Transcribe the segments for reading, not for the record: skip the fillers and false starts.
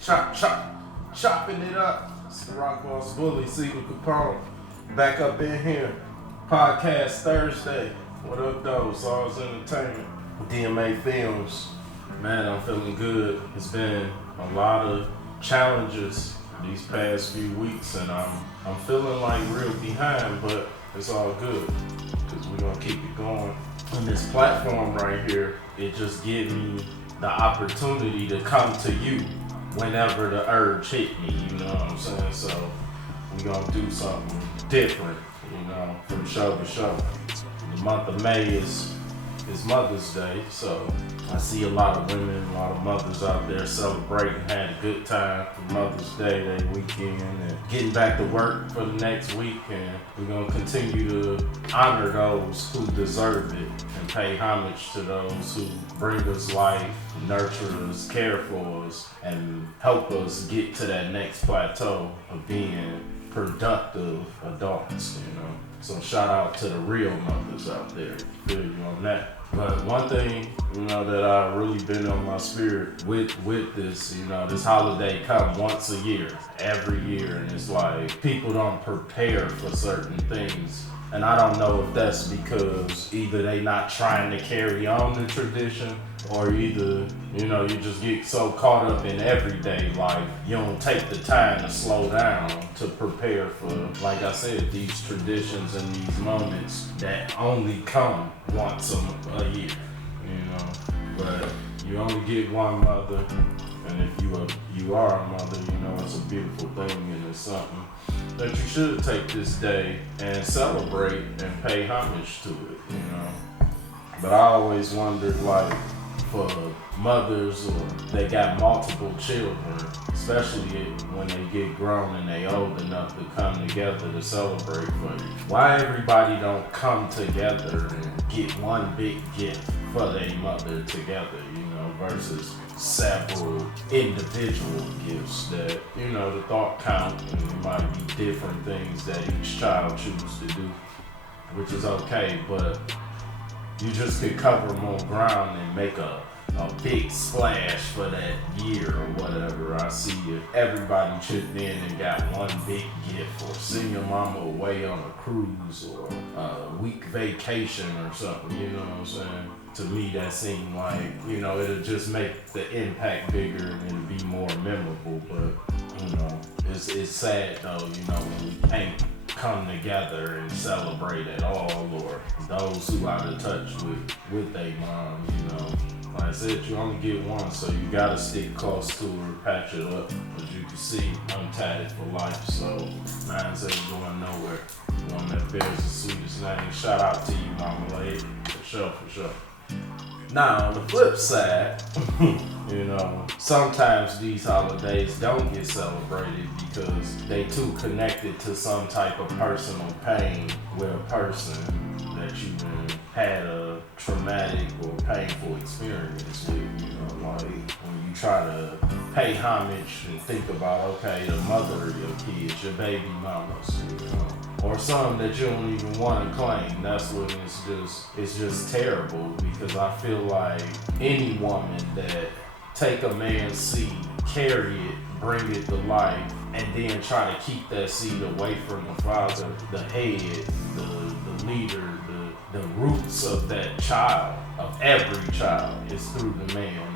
Chopping it up. It's the Rock Boss Bully, CZARS, back up in here. Podcast Thursday. What up, though? CZARS Entertainment, DMA Films. Man, I'm feeling good. It's been a lot of challenges these past few weeks, and I'm feeling like real behind, but it's all good because we're gonna keep it going. And this platform right here, it just gives me the opportunity to come to you whenever the urge hit me, you know what I'm saying? So we're gonna do something different, you know, from show to show. The month of May is Mother's Day, so I see a lot of women, a lot of mothers out there celebrating, had a good time for Mother's Day, that weekend, and getting back to work for the next week. And we're gonna continue to honor those who deserve it and pay homage to those who bring us life, nurture us, care for us, and help us get to that next plateau of being productive adults, you know. So shout out to the real mothers out there. Feel you on that. But one thing, you know, that I've really been on my spirit with this, you know, this holiday come once a year, every year, and it's like people don't prepare for certain things. And I don't know if that's because either they not trying to carry on the tradition, or either, you know, you just get so caught up in everyday life, you don't take the time to slow down to prepare for, like I said, these traditions and these moments that only come once a year, you know. But you only get one mother, and if you are a mother, you know, it's a beautiful thing, and it's something that you should take this day and celebrate and pay homage to it, you know. But I always wondered, like, for mothers or they got multiple children, especially when they get grown and they old enough to come together to celebrate for you, why everybody don't come together and get one big gift for their mother together, you know, versus several individual gifts that, you know, the thought count, and it might be different things that each child chooses to do, which is okay, but you just could cover more ground and make a big splash for that year or whatever. I see if everybody chipped in and got one big gift, or send your mama away on a cruise or a week vacation or something, you know what I'm saying? To me, that seemed like, you know, it'll just make the impact bigger and it'll be more memorable. But, you know, it's sad though, you know, when we can't come together and celebrate at all, or those who out of touch with their mom, you know. Like I said, you only get one, so you gotta stick close to her, patch it up. As you can see, I'm tatted for life, so mine's ain't going nowhere. The one that bears the sweetest name. Shout out to you, Mama Lady, for sure. Now, on the flip side, you know, sometimes these holidays don't get celebrated because they too connected to some type of personal pain with a person that you had a traumatic or painful experience with, you know, like when you try to pay homage and think about, okay, the mother of your kids, your baby mamas, you know, or some that you don't even want to claim. That's when it's just terrible, because I feel like any woman that take a man's seed, carry it, bring it to life, and then try to keep that seed away from the father, the head, the leader, the roots of that child, of every child, is through the man.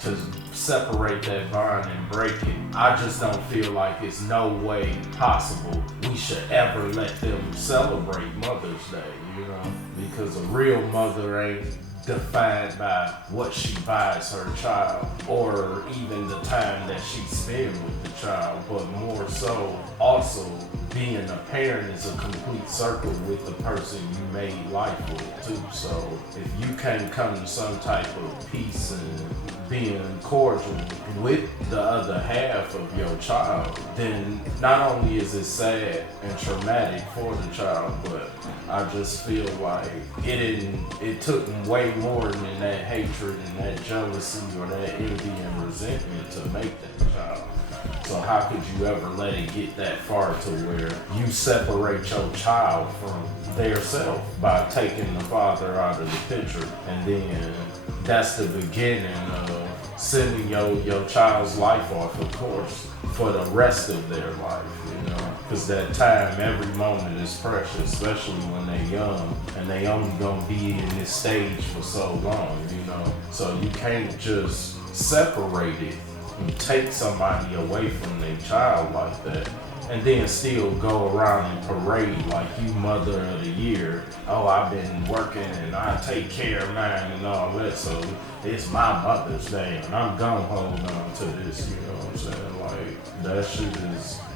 To separate that bond and break it, I just don't feel like it's no way possible we should ever let them celebrate Mother's Day, you know, because a real mother ain't defined by what she buys her child or even the time that she spends with the child, but more so also being a parent is a complete circle with the person you made life with too. So if you can't come to some type of peace and being cordial with the other half of your child, then not only is it sad and traumatic for the child, but I just feel like it took way more than that hatred and that jealousy or that envy and resentment to make that child. So how could you ever let it get that far to where you separate your child from their self by taking the father out of the picture, and then that's the beginning of sending your child's life off, of course, for the rest of their life, you know, because that time, every moment is precious, especially when they're young, and they only gonna be in this stage for so long, you know, so you can't just separate it and take somebody away from their child like that, and then still go around and parade like you mother of the year. Oh, I've been working and I take care of mine and all that, so it's my Mother's Day and I'm gonna hold on to this, you know what I'm saying? Like, that shit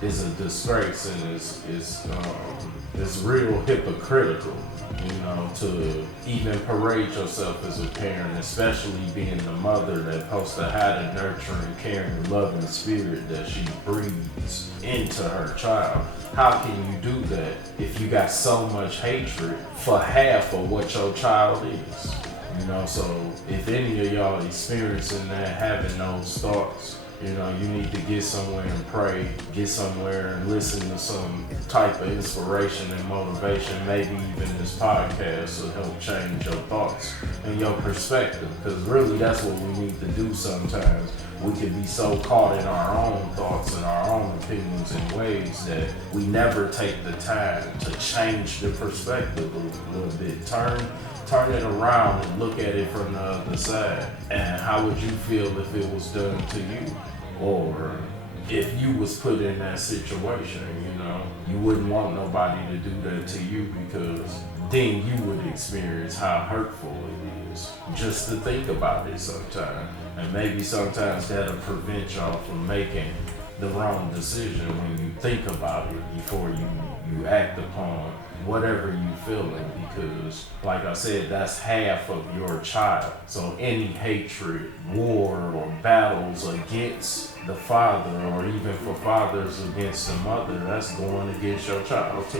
is a disgrace, and it's real hypocritical, you know, to even parade yourself as a parent, especially being the mother that's supposed to have a nurturing, caring, loving spirit that she breathes into her child. How can you do that if you got so much hatred for half of what your child is? You know, so if any of y'all experiencing that, having those thoughts, you know, you need to get somewhere and pray, get somewhere and listen to some type of inspiration and motivation. Maybe even this podcast will help change your thoughts and your perspective, because really that's what we need to do sometimes. We can be so caught in our own thoughts and our own opinions in ways that we never take the time to change the perspective a little bit. Turn it around and look at it from the other side. And how would you feel if it was done to you? Or if you was put in that situation, you know? You wouldn't want nobody to do that to you, because then you would experience how hurtful it is just to think about it sometimes. And maybe sometimes that'll prevent y'all from making the wrong decision when you think about it before you act upon whatever you feeling, because like I said, that's half of your child. So any hatred, war, or battles against the father, or even for fathers against the mother, that's going against your child too.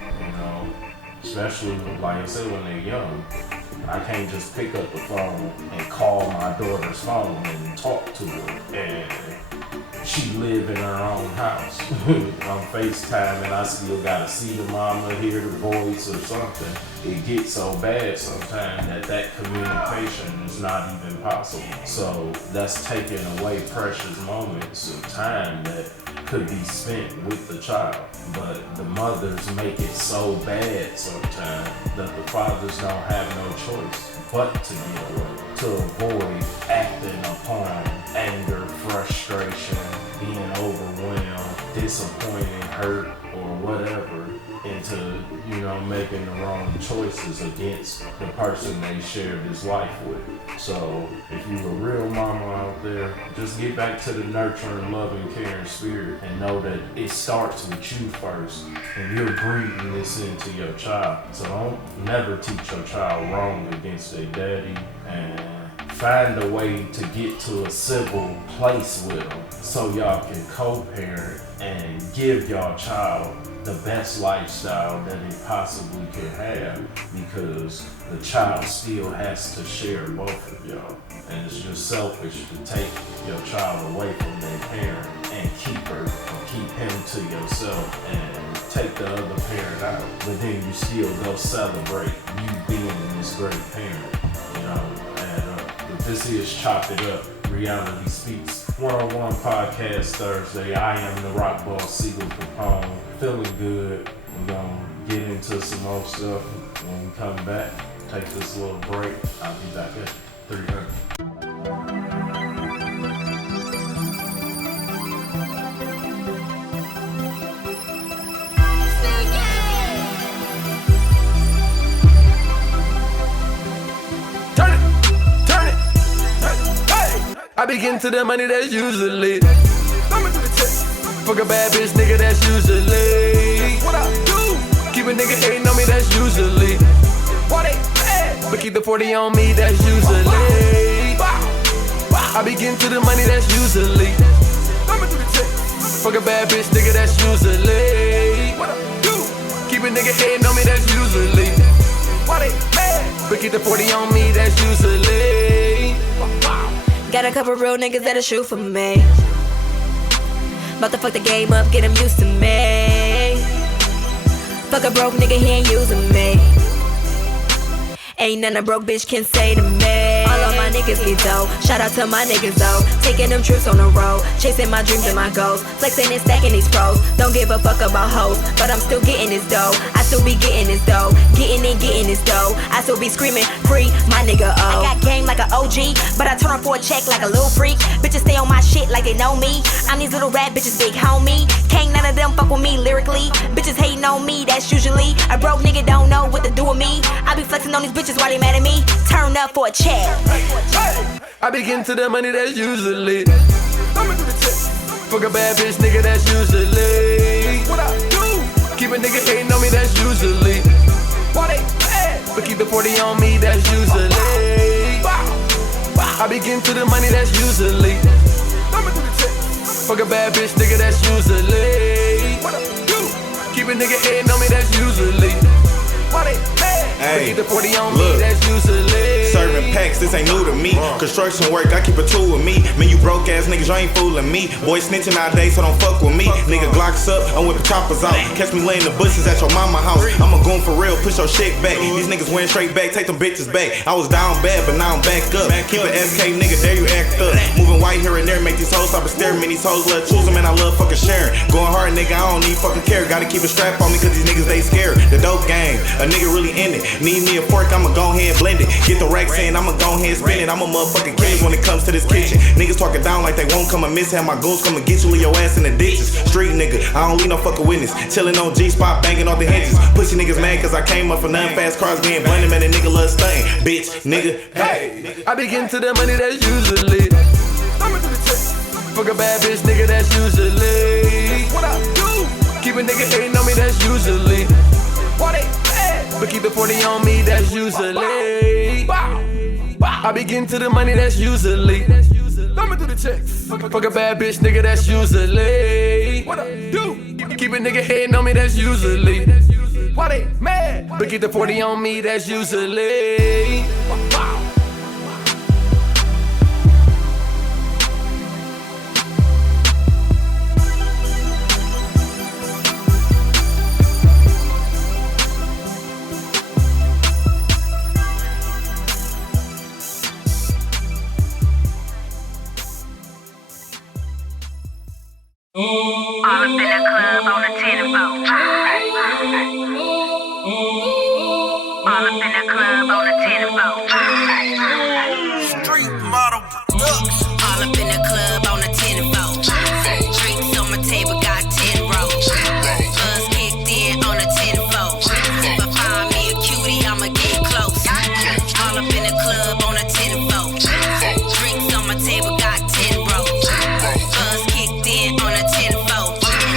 You know, especially like I said, when they're young. I can't just pick up the phone and call my daughter's phone and talk to her, and she live in her own house on FaceTime, and I still gotta see the mama, hear the voice or something. It gets so bad sometimes that communication is not even possible. So that's taking away precious moments of time that could be spent with the child. But the mothers make it so bad sometimes that the fathers don't have no choice but to get away, to avoid acting upon anger, frustration, being overwhelmed, disappointed, hurt, or whatever, into, you know, making the wrong choices against the person they shared this life with. So if you're a real mama out there, just get back to the nurturing, loving, caring spirit, and know that it starts with you first, and you're breathing this into your child. So don't never teach your child wrong against their daddy, and find a way to get to a civil place with them so y'all can co-parent and give y'all child the best lifestyle that it possibly can have, because the child still has to share both of y'all. And it's just selfish to take your child away from their parent and keep him to yourself and take the other parent out. But then you still go celebrate you being this great parent, you know. And this is Chop It Up, Reality Speaks 101 Podcast Thursday. I am the rock boss, CZARS. Feeling good. We're gonna get into some more stuff when we come back. Take this little break. I'll be back at 300. Turn it. Hey. I be getting to the money that's usually. Fuck a bad bitch, nigga, that's usually what I do. Keep a nigga hating on me, that's usually why they mad. But keep the 40 on me, that's usually I be getting to the money, that's usually fuck a bad bitch, nigga, that's usually what I do. Keep a nigga hating on me, that's usually why they mad. But keep the 40 on me, that's usually got a couple real niggas that'll shoot for me. About to fuck the game up, get him used to me. Fuck a broke nigga, he ain't using me. Ain't nothing a broke bitch can say to me. All of my niggas get dough. Shout out to my niggas though. Taking them trips on the road. Chasing my dreams and my goals. Flexing and stacking these pros. Don't give a fuck about hoes, but I'm still getting this dough. I still be getting this dough. Getting and getting this dough. I still be screaming free, my nigga. I got game like an OG, but I turn for a check like a little freak. Bitches stay on my shit like they know me. I'm these little rap bitches, big homie. Can't none of them fuck with me lyrically. Bitches hating on me, that's usually a broke nigga don't know what to do with me. I be flexing on these bitches while they mad at me. Turn up for a check. I be getting to the money, that's usually. Fuck a bad bitch, nigga, that's usually. What I do? Keep a nigga hating on me, that's usually. Why they mad? But keep the 40 on me, that's usually. I be getting to the money, that's usually. Fuck a bad bitch, nigga, that's usually. What I do? Keep a nigga hating on me, that's usually. Why they mad? But keep the 40 on me, that's usually. Serving packs, this ain't new to me. Construction work, I keep a tool with me. Man, you broke ass niggas, you ain't fooling me. Boy snitching nowadays, so don't fuck with me. Nigga Glocks up, I'm whipping choppers out. Catch me laying the bushes at your mama house. I'm a goon for real, push your shit back. These niggas went straight back, take them bitches back. I was down bad, but now I'm back up. Keep an SK nigga, there you act up. Moving white here and there, make these hoes stop and stare. Man, these hoes love choosing, man, I love fucking sharing. Going hard, nigga, I don't need fucking care. Gotta keep a strap on me, cause these niggas, they scared. The dope game, a nigga really in it. Need me a fork, I'ma go ahead and blend it. Get the racks in, I'ma go ahead and spin it. I'm a motherfucking kid when it comes to this kitchen. Niggas talking down like they won't come and miss. Have my goons come and get you, leave your ass in the ditches. Street nigga, I don't leave no fucking witness. Chillin' on G-spot, banging off the hinges. Pussy niggas mad cause I came up for nothing. Fast cars being blended, man, a nigga love stunting. Bitch, nigga, hey. I be getting to the money, that's usually. Fuck a bad bitch, nigga, that's usually. What I do? Keep a nigga hating on me, that's usually. Why they mad? But keep the 40 on me, that's usually. I be getting to the money, that's usually. Let me do the checks. Fuck a bad bitch, nigga, that's usually. What I do? Keep a nigga hating on me, that's usually. Why they mad? But keep the 40 on me, that's usually. All up in the club on a 10 and 4. All up in the club on a 10 and 4. Street model products. All up in the club on a 10 and 4. Drinks on my table, got 10 rolls. Buzz kicked in on a 10 and 4. If I find me a cutie, I'ma get close. All up in the club on a 10 and 4. Drinks on my table, got 10 rolls. Buzz kicked in on a 10 and 4.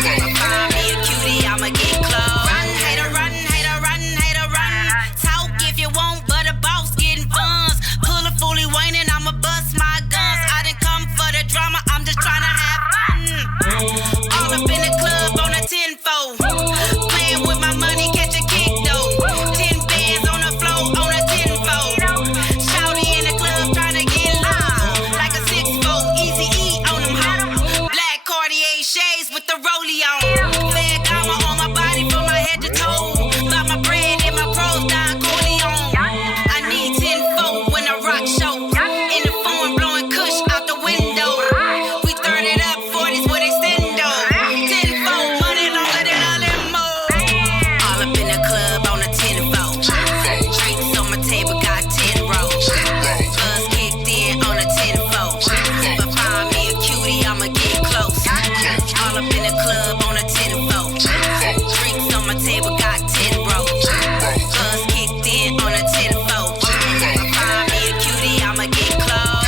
If I find me a cutie, I'ma get close. Run, hater, run, hater, run, hater, run. Talk if you want, but a boss getting funds. Pull a fully Wayne and I'ma bust my guns. I didn't come for the drama, I'm just trying to have fun. All up in the club on a 10-4. Playing with my money, catch a kick though. 10 bands on the floor on a 10-4. Shouty in the club trying to get loud. Like a 6-4, easy E on them hoes. Black Cartier shades with the rollie on. Fed comma on my body from my head to toe. Got my bread and my pros down Corleone. I need 10-4 when I rock show. In the phone blowing kush out the window. We turn it up, 40s with extendo. 10-4 money longer than all them more. All up in the club on a 10-4. Drinks on my table, got 10 rolls. Buzz kicked in on a 10-4. If I find me a cutie, I'ma get close. All up in the club on a 10-4. Drinks on my table, got 10 rolls. Buzz kicked in on a 10-4. If I find me a cutie, I'ma get close.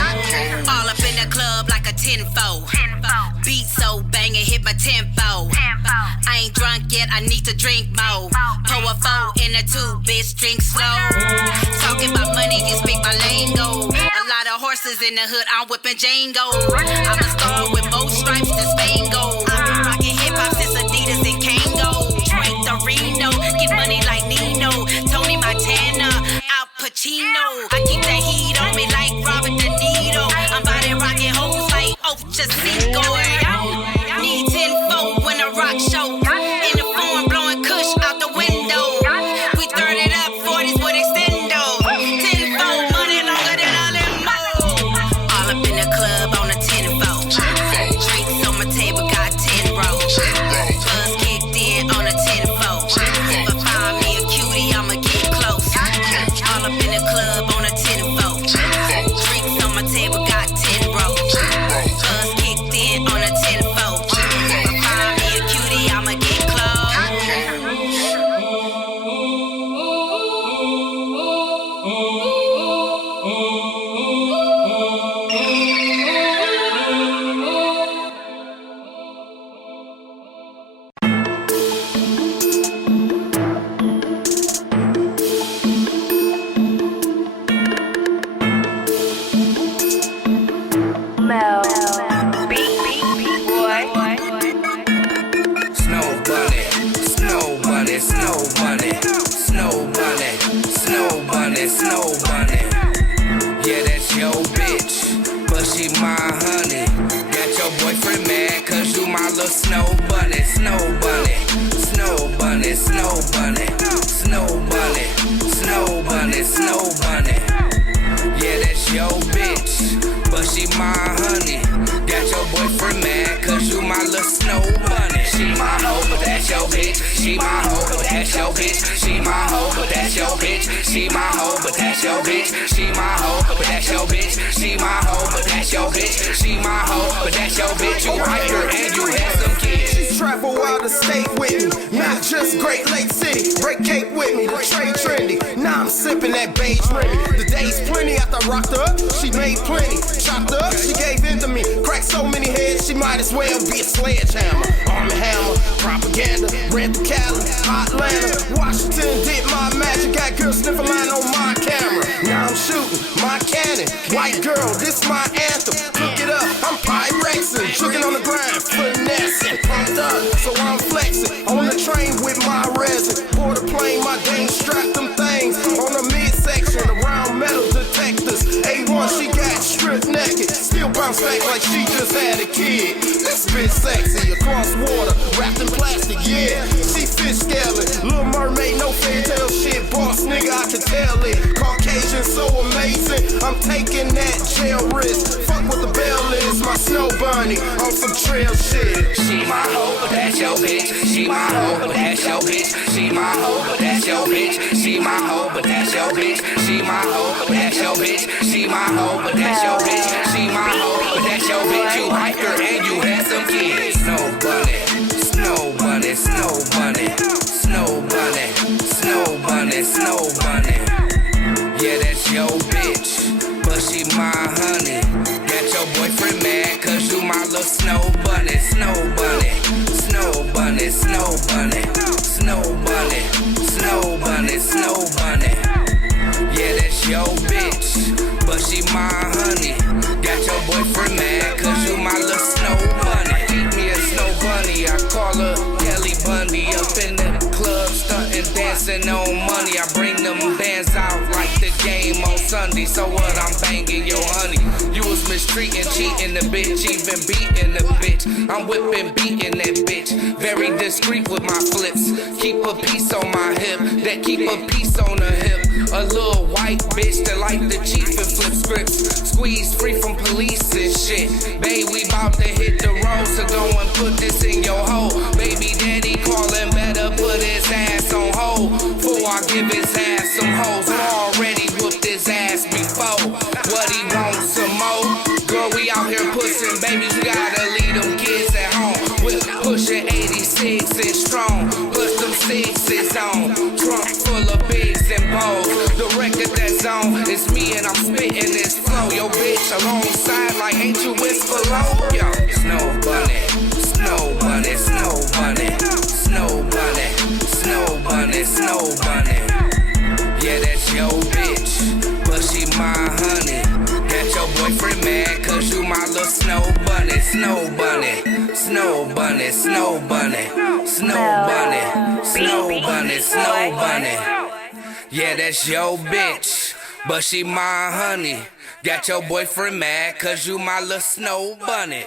All up in the club like a 10-4. Beat so banging, hit my tempo. I ain't drunk yet, I need to drink more. Pour a 4 in a 2, bitch, drink slow. Talking about money, you speak my lingo. A lot of horses in the hood, I'm whipping Django. I'm a star with both stripes and Spango. I've been rocking hip-hop since Adidas and Kango. Drink the Reno, get money like Nino. Tony Montana, Al Pacino. I keep that heat on me like Robert De Niro. I'm body rocking hoes like Ocho Cinco. Need 10-4 when I rock show. In the phone blowing kush out the window. We turn it up, 40s with extendo. 10-4 money longer than all them more. boyfriend mad, cause you my little snow bunny. She my hoe, but that's your bitch. She my hoe, but that's your bitch. She my hoe, but that's your bitch. She my hoe, but that's your bitch. She my hoe, but that's your bitch. She my hoe, but that's your bitch. She my hoe, but that's your bitch. You like her and you had some kids. She travel out of state with me, not just Great Lake City. Break cake with me, the trade trendy. Now I'm sipping that beige Remy. The day's plenty after I rocked her up. She made plenty, chopped her up. She gave in to me, cracked so many heads. She might as well be a sledgehammer. Arm and hammer, propaganda, ran through Cali, Atlanta, Washington did my magic. Got girls sniffing line on my camera. Now I'm shooting my cannon. White girl, this my anthem. Look it up, I'm Pyrexing, jugging on the grind, finessing, pumped up, so I'm flexing. On the train with my resin, board a plane, my dame strapped them things on the midsection around metal detectors. A1, she got stripped naked, still bounce back like she just had a kid. This bitch sexy across water, wrapped in plastic, yeah. She fish scaling, Little Mermaid, no fairy tale shit. Boss nigga, I can tell it. Caucasian, so amazing. I'm taking that jail risk. Fuck what the bell is, my snow bunny on some trail shit. She my hoe, but that's your bitch. She my hoe, but that's your bitch. She my hoe, but that's your bitch. She my hoe, but that's your bitch. She my hoe, but that's your bitch. She my hoe, but that's your bitch. She my hoe, but that's your bitch. You like her and you had some kids. Snow bunny, snow bunny, snow bunny, snow bunny, snow bunny, snow bunny. Yeah, that's your bitch, but she my honey. Got your boyfriend mad, cause you my little snow bunny. Snow bunny, snow bunny, snow bunny, snow bunny, snow bunny, snow bunny. Yeah, that's your bitch, but she my honey. Got your boyfriend mad, cause you my little snow bunny. Keep me a snow bunny, I call her Kelly Bundy. Up in the club, stunting, dancing on money. I bring them bands out like the game on Sunday. So what, I'm banging your honey. You was mistreating, cheating the bitch, even beating the bitch. I'm whipping, beating that bitch. Very discreet with my flips. Keep a piece on my hip, that keep a piece on the hip. A little white bitch that like the chief and flip scripts. Squeeze free from police and shit. Babe, we bout to hit the road, so go and put this in your hole. Baby daddy calling, better put his ass on hold. Before I give his ass some hoes. I already whooped his ass before. What he want, some more? Girl, we out here pushing, baby, you gotta leave them kids at home. We're pushing 86 and strong. Put them sixes on. Trunk full of bigs and bows. The record that's on is me and I'm spitting this flow. Yo, bitch, alongside like ain't you whisper low? Yo, snow bunny, snow bunny, snow bunny, snow bunny, snow bunny, snow bunny. Yeah, that's your bitch, but she my honey. Got your boyfriend mad, cause you my little snow bunny. Snow bunny, snow bunny, snow bunny, snow bunny, snow bunny, snow bunny. Yeah, that's your bitch, but she my honey. Got your boyfriend mad, cause you my little snow bunny.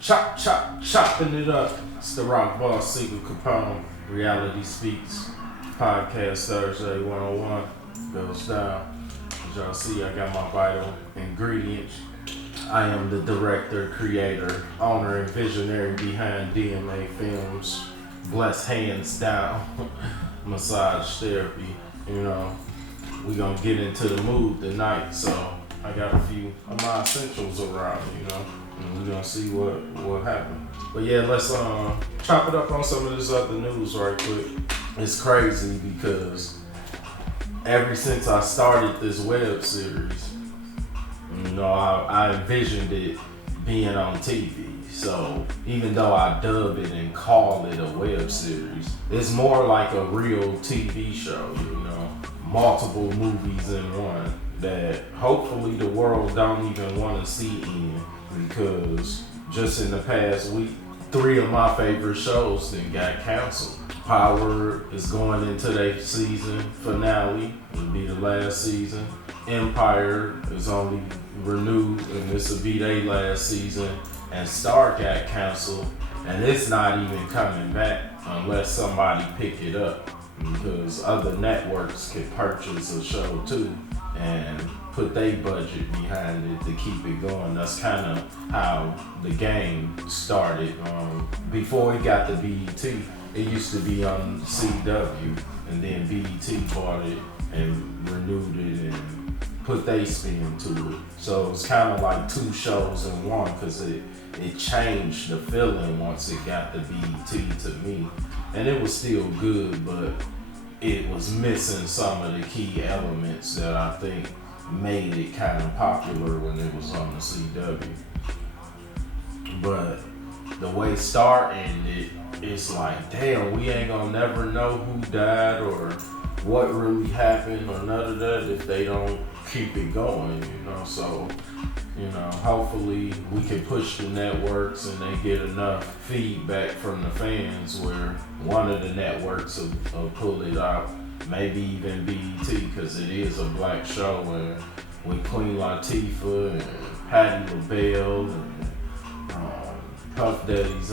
Chop, chop, chopping it up. It's the rock boss, CZARS. Reality Speaks. Podcast Thursday 101 goes down. As y'all see, I got my vital ingredients. I am the director, creator, owner, and visionary behind DMA Films. Bless hands down. Massage therapy. You know, we gonna get into the mood tonight, so I got a few of my essentials around, you know, and we're gonna see what happened. But yeah, let's chop it up on some of this other news right quick. It's crazy because ever since I started this web series, you know, I envisioned it being on TV. So even though I dub it and call it a web series, it's more like a real TV show, you know, multiple movies in one that hopefully the world don't even want to see in, because just in the past week, 3 of my favorite shows then got canceled. Power is going into their season finale. It'll be the last season. Empire is only renewed and this will be their last season. And Star got canceled and it's not even coming back unless somebody pick it up, because other networks can purchase a show too. And put their budget behind it to keep it going. That's kind of how the game started. Before it got to BET, it used to be on CW, and then BET bought it and renewed it and put their spin to it. So it's kind of like two shows in one, because it changed the feeling once it got to BET to me. And it was still good, but it was missing some of the key elements that I think made it kind of popular when it was on the CW. But the way Star ended, it's like, damn, we ain't gonna never know who died or what really happened or none of that if they don't keep it going, you know. So, you know, hopefully we can push the networks and they get enough feedback from the fans where one of the networks will pull it out, maybe even BET, because it is a black show, and with Queen Latifah and Patti LaBelle and Puff Daddy's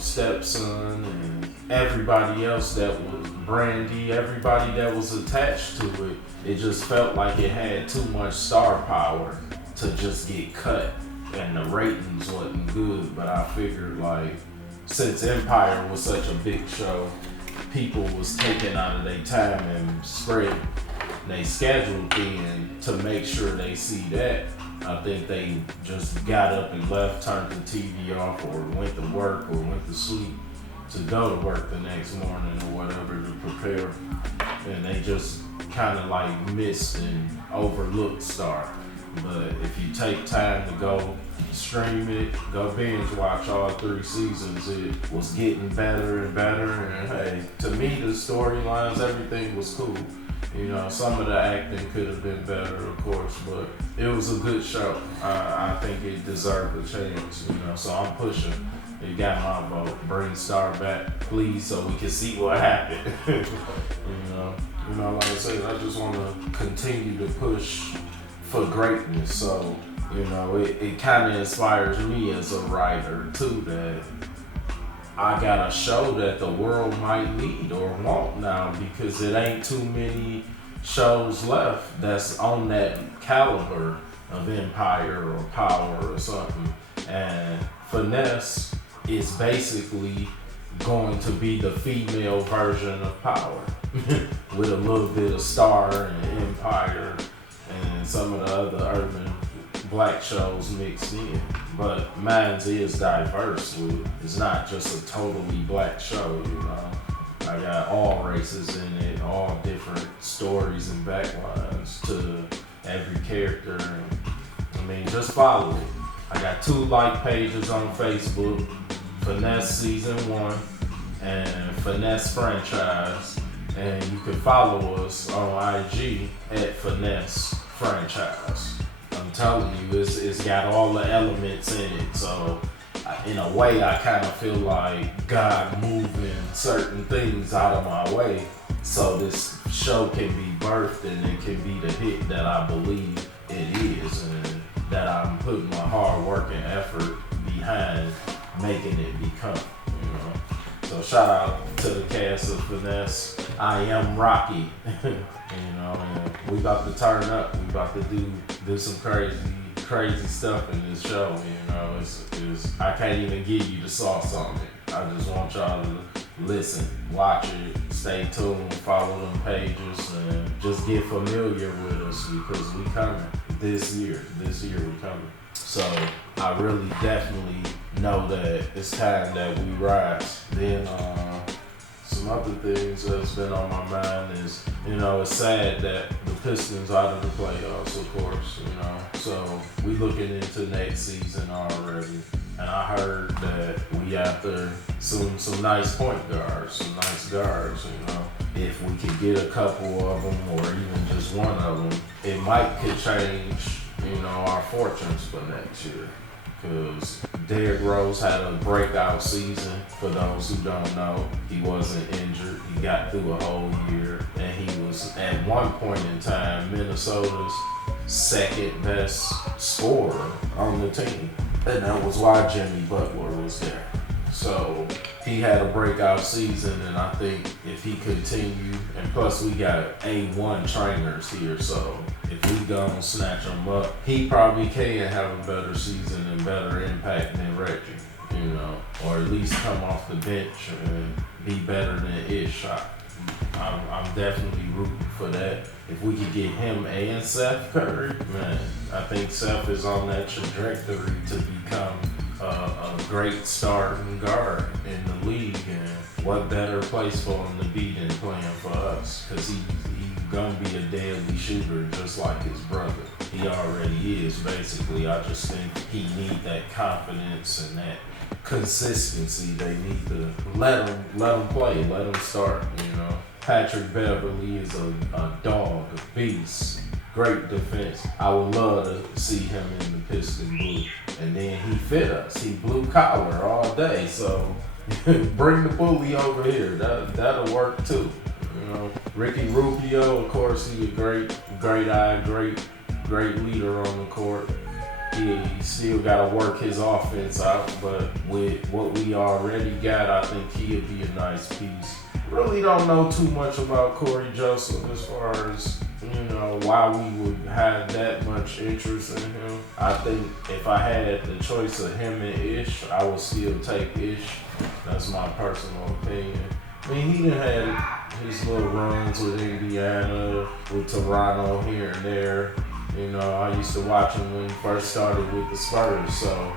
stepson and everybody else that was Brandy, everybody that was attached to it. It just felt like it had too much star power to just get cut, and the ratings wasn't good. But I figured, like, since Empire was such a big show, people was taking out of their time and spread they schedule thin to make sure they see that. I think they just got up and left, turned the TV off, or went to work or went to sleep to go to work the next morning or whatever to prepare. And they just kind of like missed and overlooked Star. But if you take time to go stream it, go binge watch all 3 seasons, it was getting better and better. And hey, to me, the storylines, everything was cool. You know, some of the acting could have been better, of course, but it was a good show. I think it deserved a chance, you know, so I'm pushing. You got my vote. Bring Star back, please, so we can see what happened. You know, like I said, I just want to continue to push for greatness. So, you know, it kind of inspires me as a writer, too, that I got a show that the world might need or want now, because it ain't too many shows left that's on that caliber of Empire or Power or something. And Finesse is basically going to be the female version of Power with a little bit of Star and Empire and some of the other urban black shows mixed in. But mine's is diverse. It's not just a totally black show, you know. I got all races in it, all different stories and backlines to every character. I mean, just follow it. I got 2 like pages on Facebook, Finesse Season 1 and Finesse Franchise. And you can follow us on IG at Finesse Franchise. I'm telling you, it's got all the elements in it. So in a way, I kind of feel like God moving certain things out of my way so this show can be birthed and it can be the hit that I believe it is, and that I'm putting my hard work and effort behind making it become, you know. So shout out to the cast of Finesse. I am Rocky. You know, and we about to turn up. We about to do some crazy stuff in this show. You know, it's I can't even give you the sauce on it. I just want y'all to listen, watch it, stay tuned, follow them pages, and just get familiar with us, because we coming this year. This year we coming. So I really definitely know that it's time that we rise. Then some other things that's been on my mind is, you know, it's sad that the Pistons out of the playoffs, of course, you know. So we looking into next season already. And I heard that we after some nice point guards, some nice guards, you know. If we could get a couple of them or even just one of them, it could change, you know, our fortunes for next year. Because Derrick Rose had a breakout season. For those who don't know, he wasn't injured. He got through a whole year, and he was at one point in time Minnesota's second best scorer on the team, and that was why Jimmy Butler was there. So he had a breakout season, and I think if he continue, and plus we got A1 trainers here, so if we gonna snatch him up, he probably can have a better season and better impact than Reggie, you know, or at least come off the bench and be better than Ish. I'm definitely rooting for that. If we could get him and Seth Curry, man, I think Seth is on that trajectory to become a great starting guard in the league, and what better place for him to be than playing for us? Because he's gonna be a deadly shooter just like his brother. He already is, basically. I just think he need that confidence and that consistency. They need to let him play, let him start, you know. Patrick Beverly is a dog, a beast, great defense. I would love to see him in the Piston blue. And then he fit us. He blue collar all day. So bring the bully over here. That'll work too. You know, Ricky Rubio, of course, he a great eye, great leader on the court. He still got to work his offense out, but with what we already got, I think he'll be a nice piece. Really don't know too much about Corey Joseph as far as, you know, why we would have that much interest in him. I think if I had the choice of him and Ish, I would still take Ish. That's my personal opinion. I mean, he done had his little runs with Indiana, with Toronto here and there. You know, I used to watch him when he first started with the Spurs, so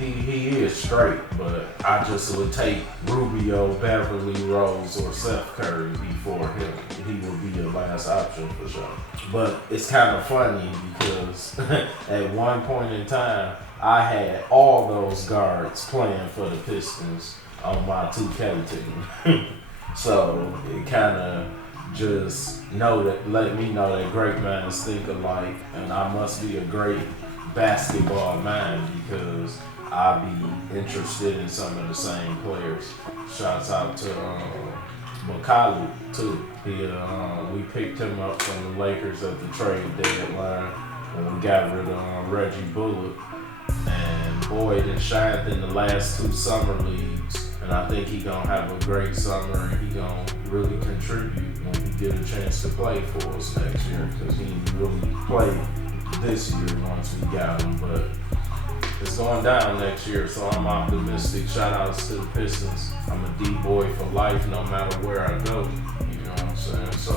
he is straight, but I just would take Rubio, Beverly, Rose, or Seth Curry before him. He would be the last option for sure. But it's kind of funny because at one point in time, I had all those guards playing for the Pistons on my 2K team. So it kind of just let me know that great minds think alike, and I must be a great basketball mind because I be interested in some of the same players. Shouts out to Makalu too. We picked him up from the Lakers at the trade deadline when we got rid of Reggie Bullock, and boy, it shined in the last 2 summer leagues. And I think he gonna have a great summer, and he gonna really contribute when we get a chance to play for us next year, because he really played this year once we got him, but it's going down next year, so I'm optimistic. Shout outs to the Pistons. I'm a D-boy for life, no matter where I go. You know what I'm saying? So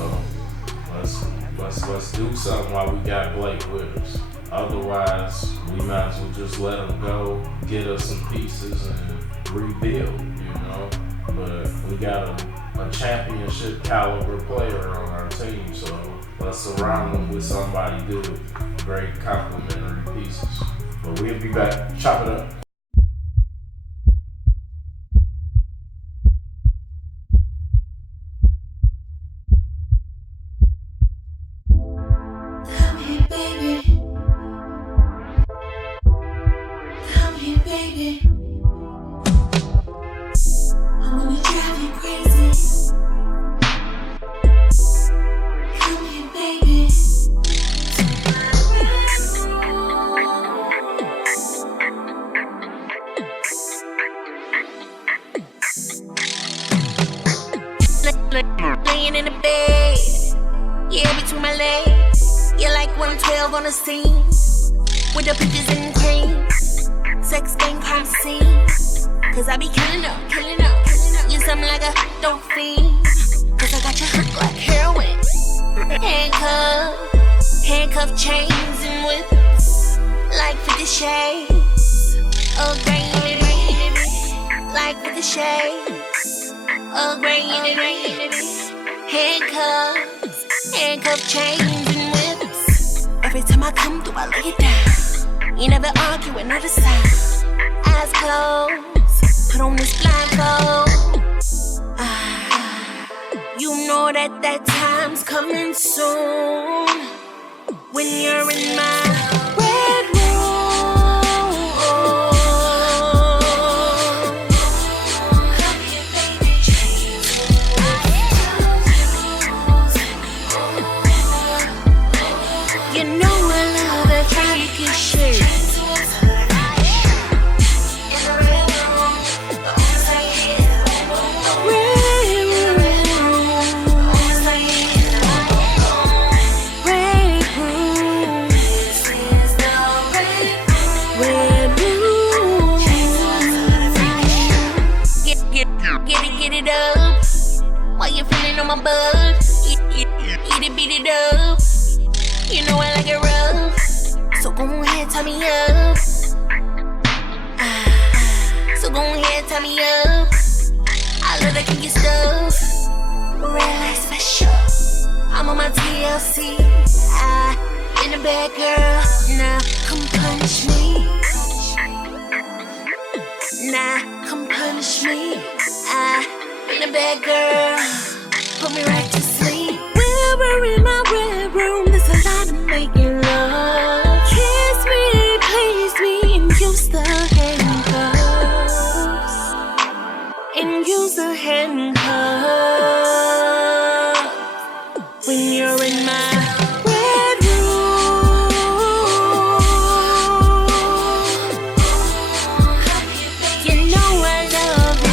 let's do something while we got Blake with us. Otherwise, we might as well just let him go, get us some pieces, and rebuild. You know, but we got a championship caliber player on our team, so let's surround him with somebody good. Great complementary pieces. But we'll be back. Chop it up. Come here, baby. Come here, baby. I'm gonna drive you crazy. Come here, baby. Laying in the bed, yeah, between my legs. You like when I'm 12 on the scene, with the pictures and cream. Sex game crime scene, cause I be killing up. You something like a dope fiend, cause I got you hooked like heroin. Handcuff chains and whips, like 50 shades of green, like 50 shades of green. Handcuff chains and whips. Every time I come through, I lay it down. You never argue with another side. Eyes closed, put on this blindfold. You know that time's coming soon when you're in my red room. You know I love that freaky shit. red room. Get it up. While you feeling on my butt, eat it, beat it up. You know I like it rough, so go ahead, tie me up. So go ahead, tie me up. I love that kinky stuff. Red light special. I'm on my TLC. In the bed, girl. Now come punish me. Nah, come punish me. In the bed, girl. Put me right to sleep. We're in my red room. There's a lot of making love. Kiss me, please me, and use the handcuffs. And use the handcuffs. When you're in my red room. You know I love it.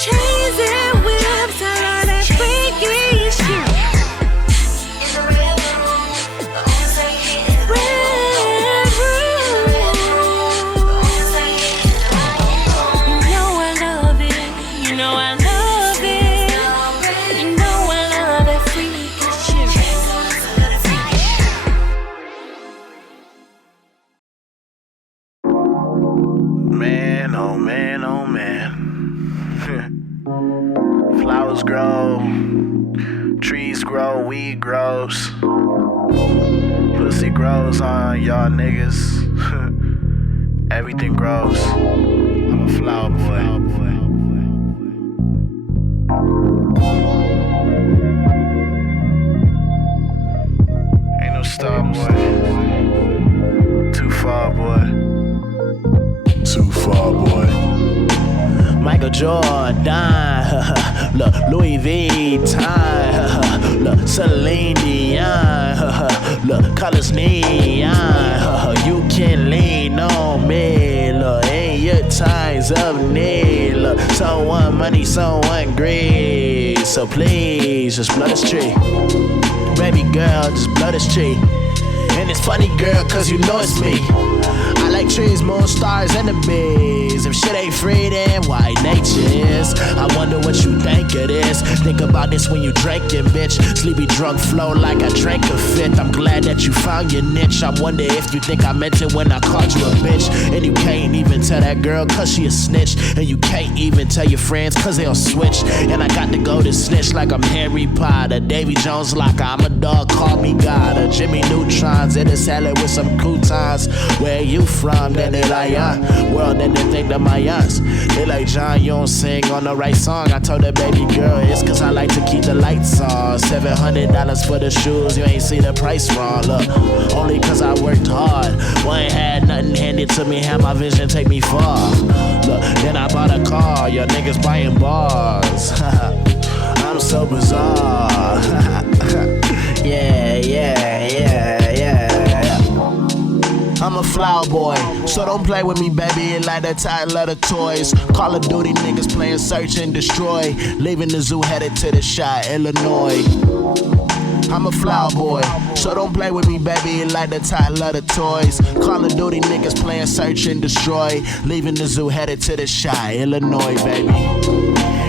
Chains and whips, I love that freaky shit. In the red room, red room. You know I love it. You know I love it. You know I love that freaky shit. Man, oh man, oh man. Flowers grow, trees grow, weed grows. Pussy grows on y'all niggas. Everything grows. I'm a flower boy. Ain't no star boy. Too far boy. Too far boy. Michael Jordan, look, Louis Vuitton, look, Celine Dion, look, colors neon, you can lean on me, look, in your times of need, look, someone money, someone greed, so please, just blow this tree, baby girl, just blow this tree, and it's funny girl, cause you know it's me. I like trees, moon, stars, and the bees. If shit ain't free, then why nature is? I wonder what you think it is. Think about this when you drinking, bitch. Sleepy drunk flow like I drank a fit. I'm glad that you found your niche. I wonder if you think I meant it when I called you a bitch. And you can't even tell that girl cause she a snitch. And you can't even tell your friends cause they'll switch. And I got to go to snitch like I'm Harry Potter. Davy Jones like I'm a dog, call me God. Or Jimmy Neutrons in a salad with some croutons. Where you from? Then they like, world, then they think that my aunts. They like, John, you don't sing on the right song. I told that baby girl, it's cause I like to keep the lights on. $700 for the shoes, you ain't see the price wrong. Look, only cause I worked hard. One ain't had nothing handed to me, had my vision take me far. Look, then I bought a car, your niggas buying bars. I'm so bizarre. Yeah. I'm a flower boy, so don't play with me, baby. It like that title of the toys. Call of Duty niggas playing search and destroy. Leaving the zoo headed to the shot, Illinois. I'm a flower boy, so don't play with me, baby. It like the title of the toys. Call of Duty niggas playing search and destroy. Leaving the zoo headed to the shot, Illinois, baby.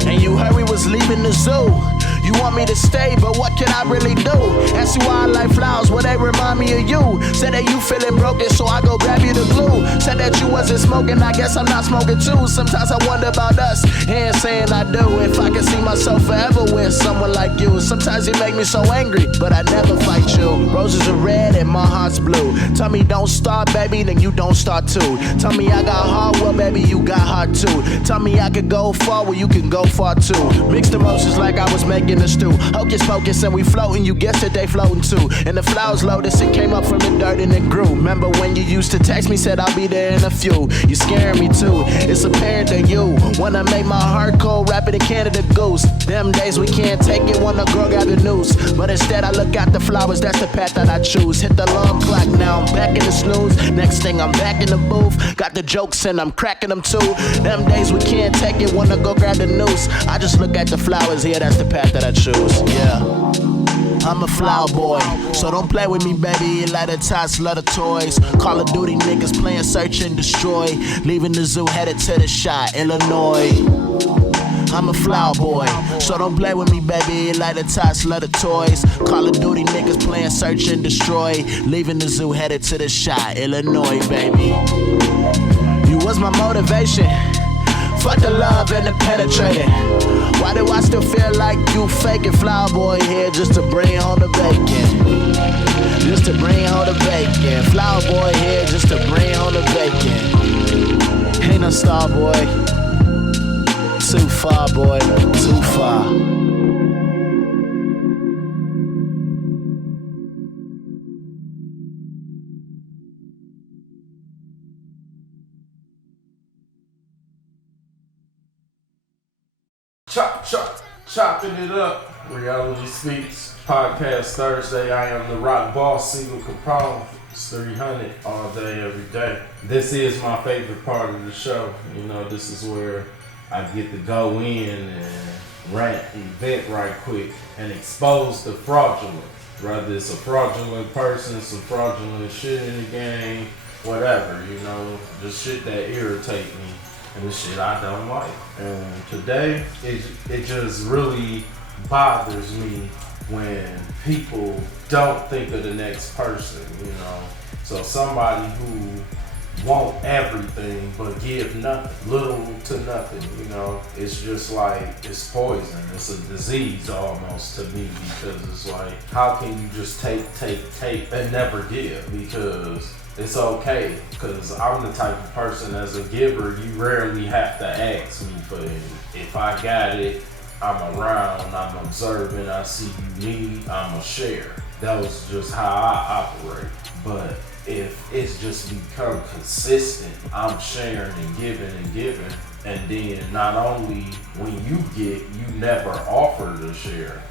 And you heard we was leaving the zoo. You want me to stay, but what can I really do? Ask you why I like flowers, well they remind me of you. Said that you feeling broken, so I go grab you the glue. Said that you wasn't smoking, I guess I'm not smoking too. Sometimes I wonder about us, and saying I do. If I can see myself forever with someone like you. Sometimes you make me so angry, but I never fight you. Roses are red and my heart's blue. Tell me don't start, baby, then you don't start too. Tell me I got heart, well baby you got heart too. Tell me I could go far, well you can go far too. Mixed emotions like I was making a stew. Hocus pocus and we floating, you guessed it, they floating too. And the flowers lotus, it came up from the dirt and it grew. Remember when you used to text me, said I'll be there in a few. You scaring me too, it's apparent that you wanna make my heart cold, wrap it in Canada Goose. Them days we can't take it when a girl got the news. But instead I look at the flowers, that's the path that I choose. Hit the alarm clock, now I'm back in the snooze. Next thing I'm back in the booth, got the jokes and I'm cracking them too. Them days we can't take it, wanna go grab the noose. I just look at the flowers, yeah, that's the path that I choose, yeah. I'm a flower boy, so don't play with me, baby. Like the tots, love the toys. Call of Duty niggas playing search and destroy. Leaving the zoo, headed to the shot, Illinois. I'm a flower boy, so don't play with me, baby. Like the tots, love the toys. Call of Duty niggas playing search and destroy. Leaving the zoo, headed to the shot, Illinois, baby. You was my motivation. Fuck the love and the penetrating. Why do I still feel like you faking? Flower boy here just to bring home the bacon. Just to bring home the bacon. Flower boy here just to bring home the bacon. Ain't no star boy. Too far, boy, too far. Chopping it up. Reality Speaks, Podcast Thursday. I am the rock boss, CZARS. It's 300 all day, every day. This is my favorite part of the show. You know, this is where I get to go in and rant and vent right quick and expose the fraudulent. Whether it's a fraudulent person, some fraudulent shit in the game, whatever, you know, just shit that irritate me and the shit I don't like. And today, it just really bothers me when people don't think of the next person, you know. So somebody who want everything but give nothing, little to nothing, you know. It's just like, it's poison. It's a disease almost to me, because it's like, how can you just take and never give? Because it's okay, because I'm the type of person, as a giver, you rarely have to ask me for it. If I got it, I'm around, I'm observing, I see you need, I'm a share. That was just how I operate. But if it's just become consistent, I'm sharing and giving, and then not only when you get, you never offer to share,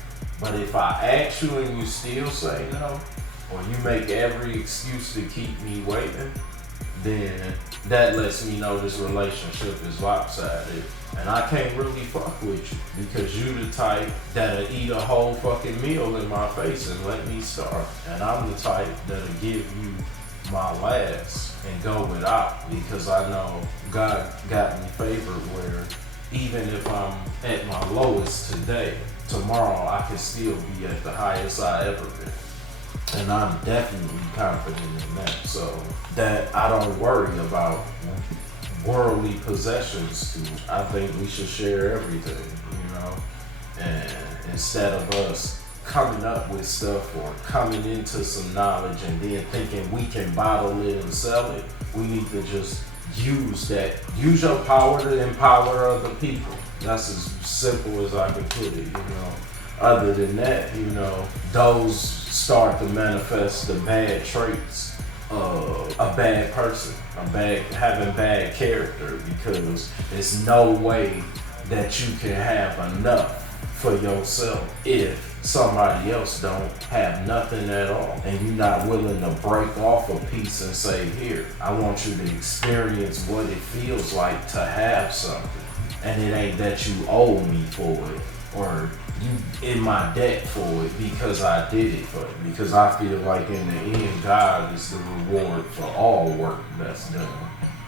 but if I ask you and you still say no, or you make every excuse to keep me waiting, then that lets me know this relationship is lopsided. And I can't really fuck with you, because you the type that'll eat a whole fucking meal in my face and let me starve. And I'm the type that'll give you my last and go without, because I know God got me favored where even if I'm at my lowest today, tomorrow I can still be at the highest I ever been. And I'm definitely confident in that, so that I don't worry about worldly possessions too. I think we should share everything, you know, and instead of us coming up with stuff or coming into some knowledge and then thinking we can bottle it and sell it, we need to just use your power to empower other people. That's as simple as I can put it, you know. Other than that, you know, those start to manifest the bad traits of a bad person, having bad character, because there's no way that you can have enough for yourself if somebody else don't have nothing at all, and you're not willing to break off a piece and say, here, I want you to experience what it feels like to have something, and it ain't that you owe me for it, or you in my debt for it because I did it for it. Because I feel like in the end, God is the reward for all work that's done.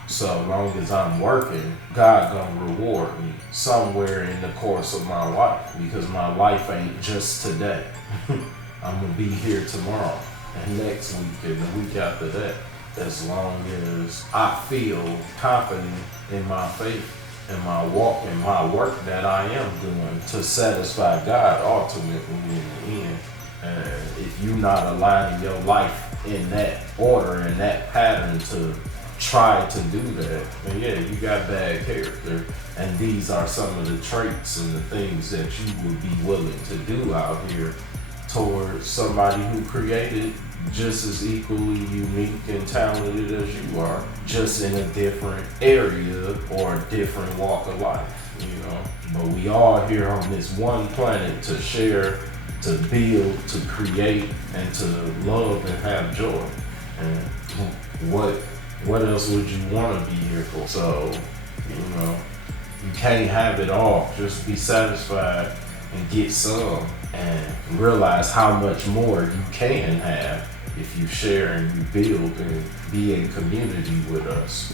So long as I'm working, God gonna reward me somewhere in the course of my life, because my life ain't just today. I'm gonna be here tomorrow and next week and the week after that, as long as I feel confident in my faith and my walk and my work that I am doing to satisfy God ultimately in the end. And if you're not aligning your life in that order and that pattern to try to do that, then yeah, you got bad character. And these are some of the traits and the things that you would be willing to do out here towards somebody who created just as equally unique and talented as you are, just in a different area or a different walk of life, you know. But we all here on this one planet to share, to build, to create, and to love and have joy. And what else would you want to be here for? So, you know, you can't have it all. Just be satisfied and get some, and realize how much more you can have if you share and you build and be in community with us.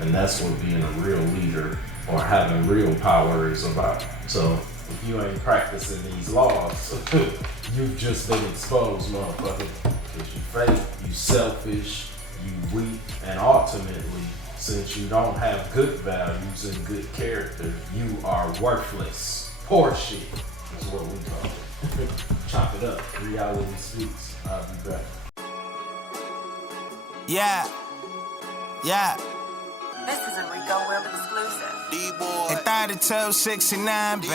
And that's what being a real leader or having real power is about. So if you ain't practicing these laws, you've just been exposed, motherfucker. Because you fake, you selfish, you weak, and ultimately, since you don't have good values and good character, you are worthless. Poor shit is what we call it. Chop it up. Reality speaks. I'll be back. Yeah. This is a Rico Will exclusive. D-boy. At 3269, baby.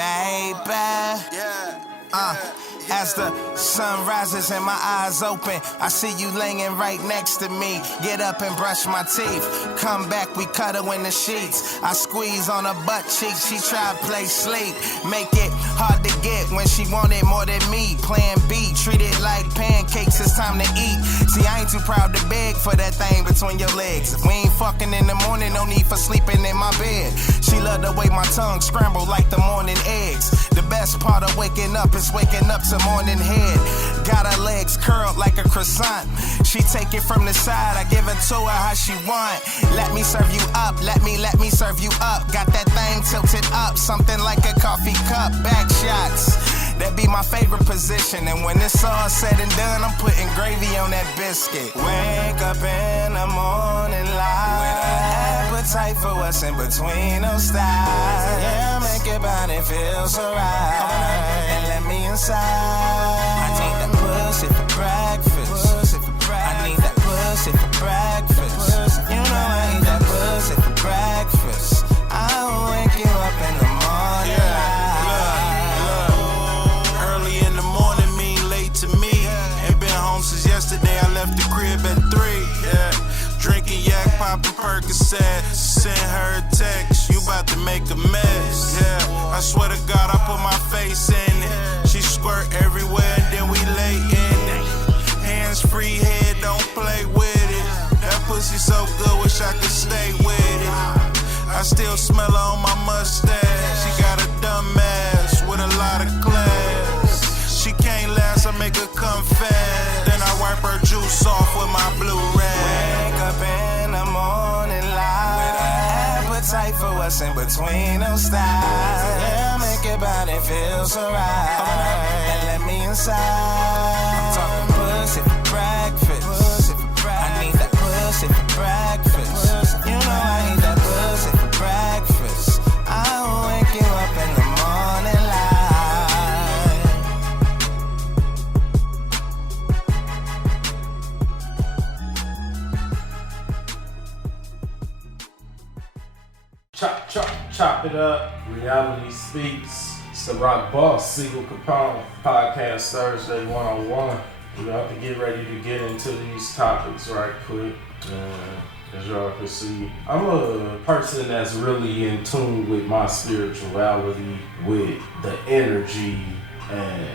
As the sun rises and my eyes open, I see you laying right next to me. Get up and brush my teeth. Come back, we cuddle in the sheets. I squeeze on her butt cheek, she try to play sleep. Make it hard to get when she wanted more than me. Plan B, treat it like pancakes, it's time to eat. See, I ain't too proud to beg for that thing between your legs. If we ain't fucking in the morning, no need for sleeping in my bed. She love the way my tongue scramble like the morning eggs. The best part of waking up is waking up to morning head. Got her legs curled like a croissant. She take it from the side, I give it to her how she want. Let me serve you up, let me serve you up. Got that thing tilted up, something like a coffee cup. Back shots, that be my favorite position. And when it's all said and done, I'm putting gravy on that biscuit. Wake up in the morning light with an appetite for what's in between those thighs. Yeah, make your body feel so right. And let me inside. I need that pussy for breakfast. I need that pussy for breakfast. You know I need that pussy for breakfast. I'll wake you up in the morning light. Early in the morning mean late to me. Ain't been home since yesterday. I left the crib at 3. Yeah. Drinking yak, popping Percocet. Send her a text. You about to make a mess. Yeah. I swear to God, I put my face in it. She squirt everywhere and then we lay in it. Hands free, head, don't play with it. That pussy so good, wish I could stay with it. I still smell her on my mustache. She got a dumb ass with a lot of class. She can't last, I make her come fast. Then I wipe her juice off with my blue rag. Wake up in the morning light with an appetite for what's in between those thighs. Yeah, make your body feel so right. And let me inside. I'm talking pussy for breakfast. I need that pussy for breakfast. You know I need that pussy for breakfast. I'll wake you up in the morning light. Chop it up. Reality speaks. It's the Rock Boss, CZARS Podcast Thursday 101. We're about to get ready to get into these topics right quick. As y'all can see, I'm a person that's really in tune with my spirituality, with the energy and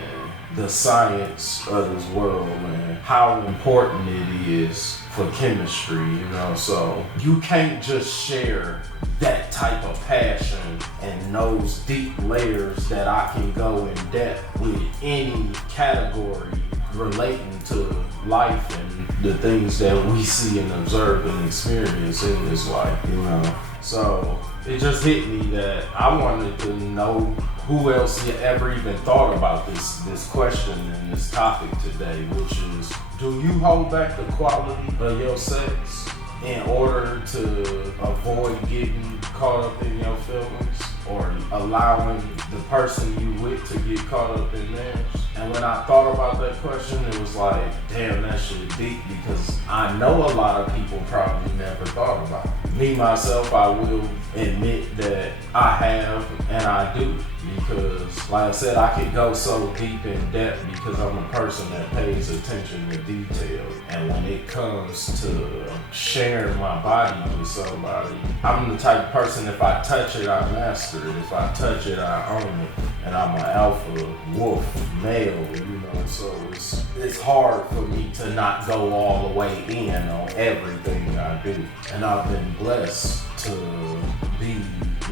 the science of this world and how important it is for chemistry, you know. So you can't just share that type of passion and those deep layers that I can go in depth with any category relating to life and the things that we see and observe and experience in this life, you know. So it just hit me that I wanted to know who else ever even thought about this question and this topic today, which is, do you hold back the quality of your sex in order to avoid getting caught up in your feelings or allowing the person you with to get caught up in theirs? And when I thought about that question, it was like, damn, that shit deep, because I know a lot of people probably never thought about it. Me, myself, I will admit that I have and I do, because like I said, I can go so deep in depth because I'm a person that pays attention to detail. And when it comes to sharing my body with somebody, I'm the type of person, if I touch it, I master it. If I touch it, I own it. And I'm an alpha wolf male, you know, so it's hard for me to not go all the way in on everything I do. And I've been blessed to be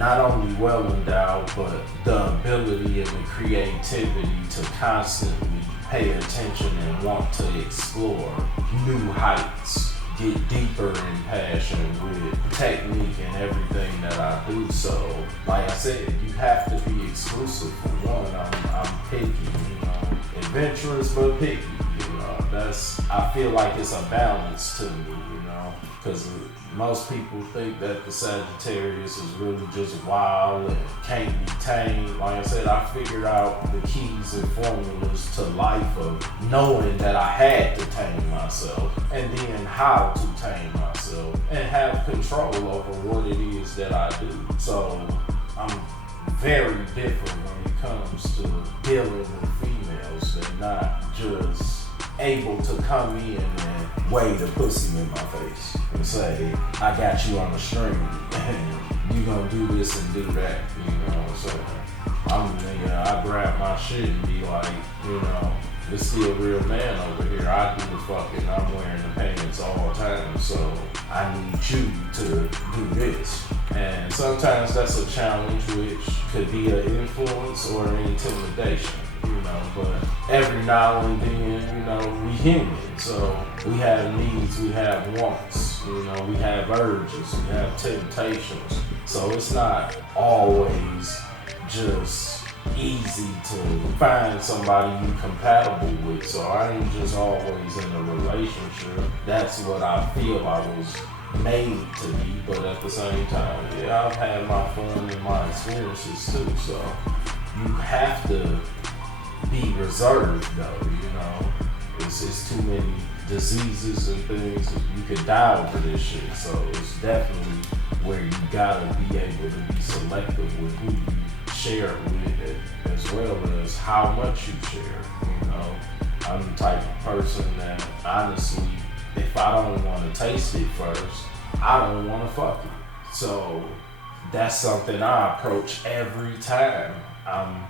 not only well endowed, but the ability and the creativity to constantly pay attention and want to explore new heights, get deeper in passion with technique and everything that I do. So, like I said, you have to be exclusive. For one, I'm picky, you know, adventurous but picky. You know, I feel like it's a balance to me, you know, because most people think that the Sagittarius is really just wild and can't be tamed. Like I said, I figured out the keys and formulas to life of knowing that I had to tame myself, and then how to tame myself and have control over what it is that I do. So I'm very different when it comes to dealing with females. They're not just able to come in and wave a pussy in my face and say, I got you on the string and you gonna do this and do that, you know. So I grab my shit and be like, you know, it's still a real man over here. I do the fucking, I'm wearing the pants all the time, so I need you to do this. And sometimes that's a challenge, which could be an influence or an intimidation. You know, but every now and then, you know, we human, so we have needs, we have wants, you know, we have urges, we have temptations. So it's not always just easy to find somebody you compatible with. So I ain't just always in a relationship. That's what I feel I was made to be, but at the same time, yeah, I've had my fun and my experiences too. So you have to be reserved though, you know. It's too many diseases and things that you could die over this shit. So it's definitely where you gotta be able to be selective with who you share with, as well as how much you share. You know, I'm the type of person that honestly, if I don't want to taste it first, I don't want to fuck it. So that's something I approach every time I'm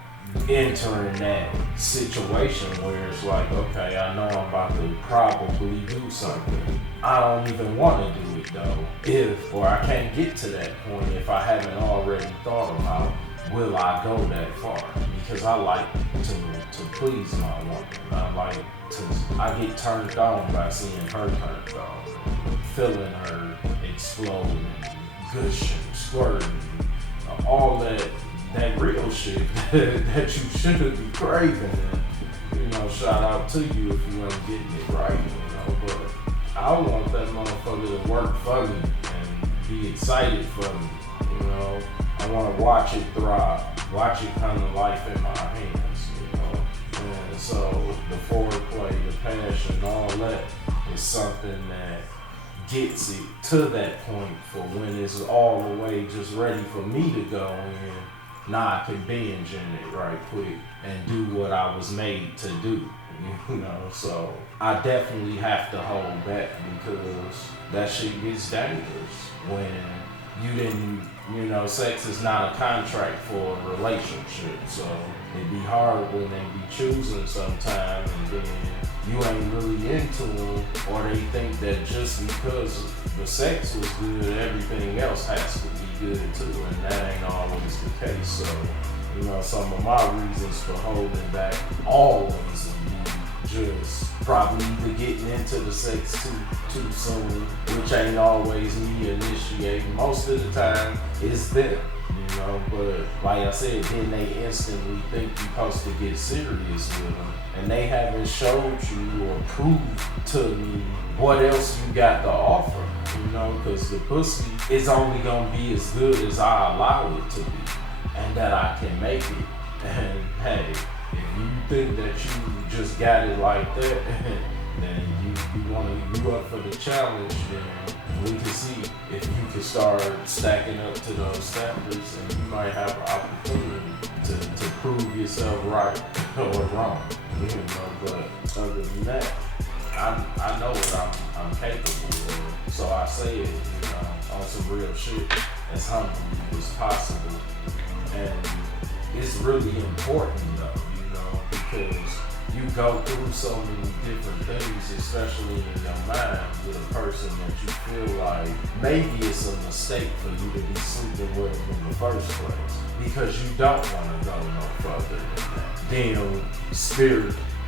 entering that situation where it's like, okay, I know I'm about to probably do something. I don't even want to do it though, or I can't get to that point if I haven't already thought about, will I go that far? Because I like to please my woman. I get turned on by seeing her turned on, feeling her explode, gushing, squirting, all that real shit that you should be craving. And, you know, shout out to you if you ain't getting it right, you know. But I want that motherfucker to work for me and be excited for me, you know. I want to watch it thrive, watch it come to life in my hands, you know. And so the foreplay, the passion, all that is something that gets it to that point for when it's all the way just ready for me to go in. Now I can binge in it right quick and do what I was made to do, you know. So I definitely have to hold back because that shit gets dangerous when you didn't, you know, sex is not a contract for a relationship. So it'd be hard when they be choosing sometime and then you ain't really into them, or they think that just because the sex was good, everything else has to be good too, and that ain't always the case. So, you know, some of my reasons for holding back always be just probably either getting into the sex too soon, which ain't always me initiating. Most of the time, it's them. You know, but like I said, then they instantly think you're supposed to get serious with them, and they haven't showed you or proved to me what else you got to offer, you know, because the pussy is only gonna be as good as I allow it to be, and that I can make it. And hey, if you think that you just got it like that, then you up for the challenge, then we can see if you can start stacking up to those standards, and you might have an opportunity to prove yourself right or wrong, you know. But other than that, I know what I'm capable of, so I say it, you know, on some real shit, as humbly as possible. And it's really important though, you know, because you go through so many different things, especially in your mind with a person that you feel like maybe it's a mistake for you to be sleeping with them in the first place because you don't want to go no further than that. Then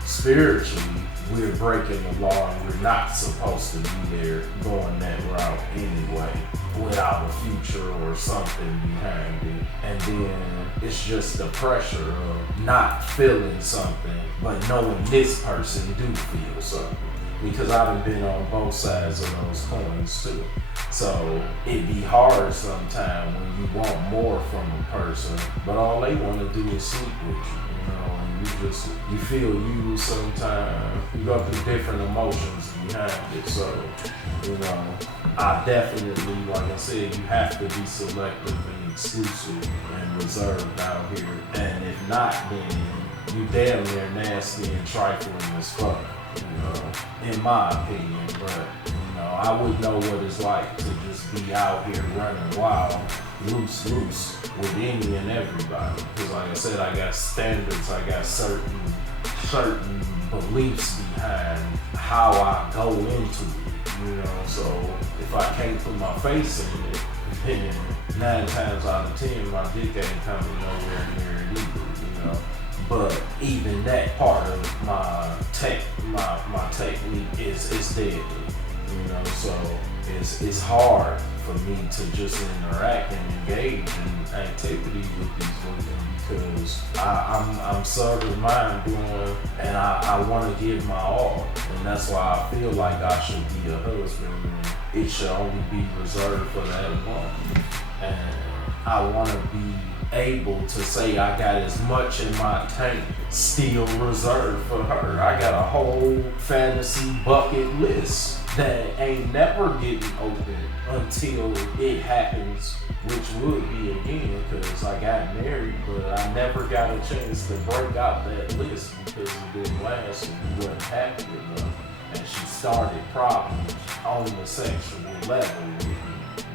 spiritually, we're breaking the law and we're not supposed to be there going that route anyway without a future or something behind it. And then it's just the pressure of not feeling something but knowing this person do feel something. Because I've been on both sides of those coins too. So it'd be hard sometimes when you want more from a person, but all they want to do is sleep with you, you know, and you feel used sometimes. You go through different emotions behind it. So, you know, I definitely, like I said, you have to be selective and exclusive and reserved out here. And if not, then you damn near nasty and trifling as fuck. You know, in my opinion, but you know, I would know what it's like to just be out here running wild, loose with any and everybody. Because like I said, I got standards, I got certain beliefs behind how I go into it. You know, so if I can't put my face in it, then 9 times out of 10, my dick ain't coming nowhere near it either. You know. But even that part of my technique is deadly, you know. So it's hard for me to just interact and engage in activity with these women because I'm serving mine doing, and I want to give my all, and that's why I feel like I should be a husband, and it should only be reserved for that woman, and I want to be able to say I got as much in my tank still reserved for her. I got a whole fantasy bucket list that ain't never getting open until it happens, which would be again because I got married, but I never got a chance to break out that list because it didn't last and we weren't happy enough. And she started problems on the sexual level with me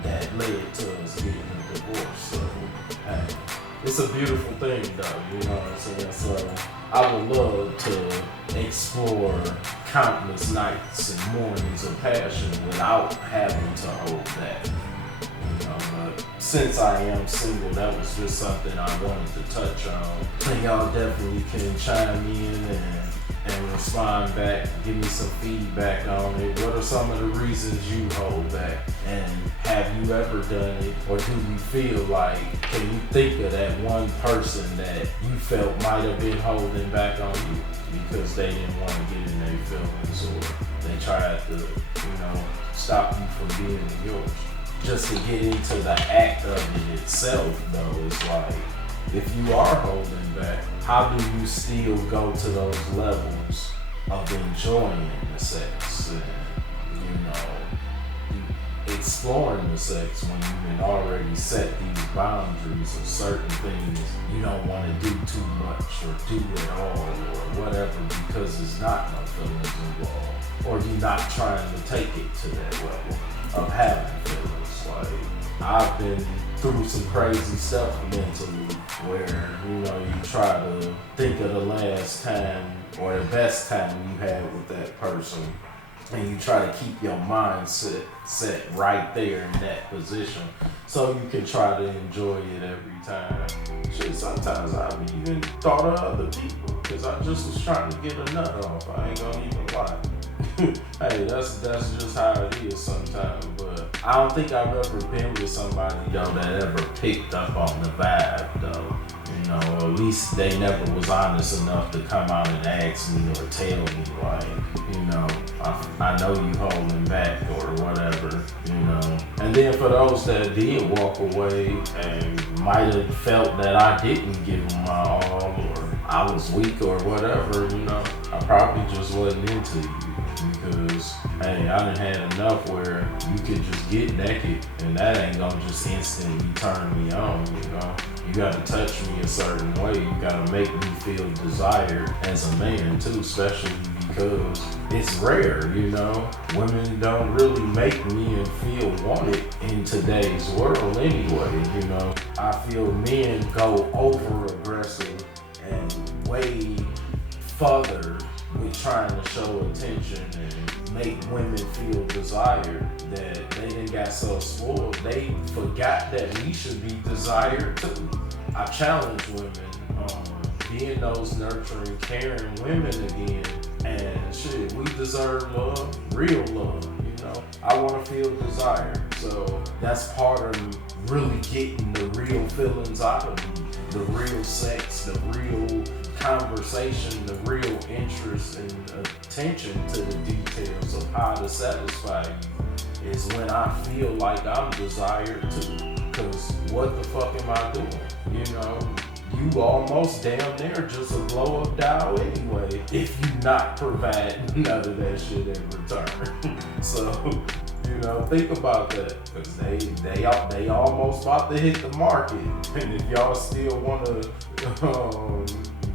that led to us getting a divorce. So, hey, it's a beautiful thing though, you know what I'm saying? So I would love to explore countless nights and mornings of passion without having to hold back. You know, but since I am single, that was just something I wanted to touch on. And y'all definitely can chime in and respond back, give me some feedback on it. What are some of the reasons you hold back? And have you ever done it? Or do you feel like, can you think of that one person that you felt might have been holding back on you because they didn't want to get in their feelings or they tried to, you know, stop you from being yours? Just to get into the act of it itself though, it's like, if you are holding back, how do you still go to those levels of enjoying the sex and, you know, exploring the sex when you've already set these boundaries of certain things you don't want to do too much or do at all or whatever because it's not no feelings involved, or you're not trying to take it to that level of having feelings. Like, I've been through some crazy stuff mentally where, you know, you try to think of the last time or the best time you had with that person and you try to keep your mind set right there in that position so you can try to enjoy it every time. Shit, sometimes I've even thought of other people because I just was trying to get a nut off. I ain't gonna even lie. Hey, that's just how it is sometimes, but I don't think I've ever been with somebody though that ever picked up on the vibe though, you know, or at least they never was honest enough to come out and ask me or tell me like, you know, I know you holding back or whatever, you know. And then for those that did walk away and might have felt that I didn't give them my all or I was weak or whatever, you know, I probably just wasn't into you. Because, hey, I done had enough where you could just get naked and that ain't gonna just instantly turn me on, you know. You gotta touch me a certain way. You gotta make me feel desired as a man too, especially because it's rare, you know. Women don't really make men feel wanted in today's world anyway, you know. I feel men go over aggressive and way further with trying to show attention and make women feel desired that they done got so spoiled, they forgot that we should be desired too. I challenge women, being those nurturing, caring women again, and shit, we deserve love, real love, you know? I wanna feel desired, so that's part of really getting the real feelings out of me, the real sex, the real conversation, the real interest and attention to the details of how to satisfy you is when I feel like I'm desired too. Cause what the fuck am I doing? You know, you almost damn near just a blow up dial anyway if you not provide none of that shit in return. So, you know, think about that, cause they almost about to hit the market, and if y'all still wanna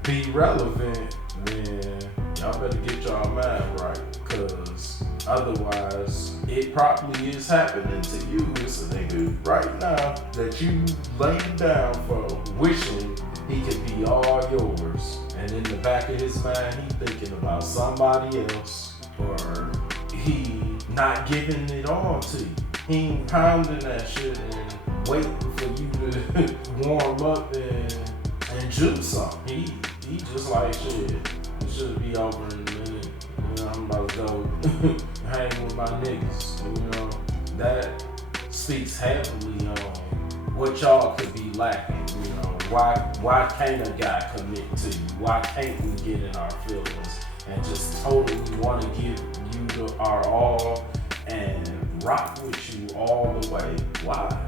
be relevant, then y'all better get y'all mind right, cause otherwise it probably is happening to you. It's a nigga right now that you laying down for, wishing he could be all yours, and in the back of his mind he thinking about somebody else, or he not giving it all to you. He ain't pounding that shit and waiting for you to warm up and juice something. He just like, shit, it should be over in a minute. You know, I'm about to go hang with my niggas. You know, that speaks heavily on what y'all could be lacking. You know, why can't a guy commit to you? Why can't we get in our feelings and just totally want to give you our all and rock with you all the way? Why?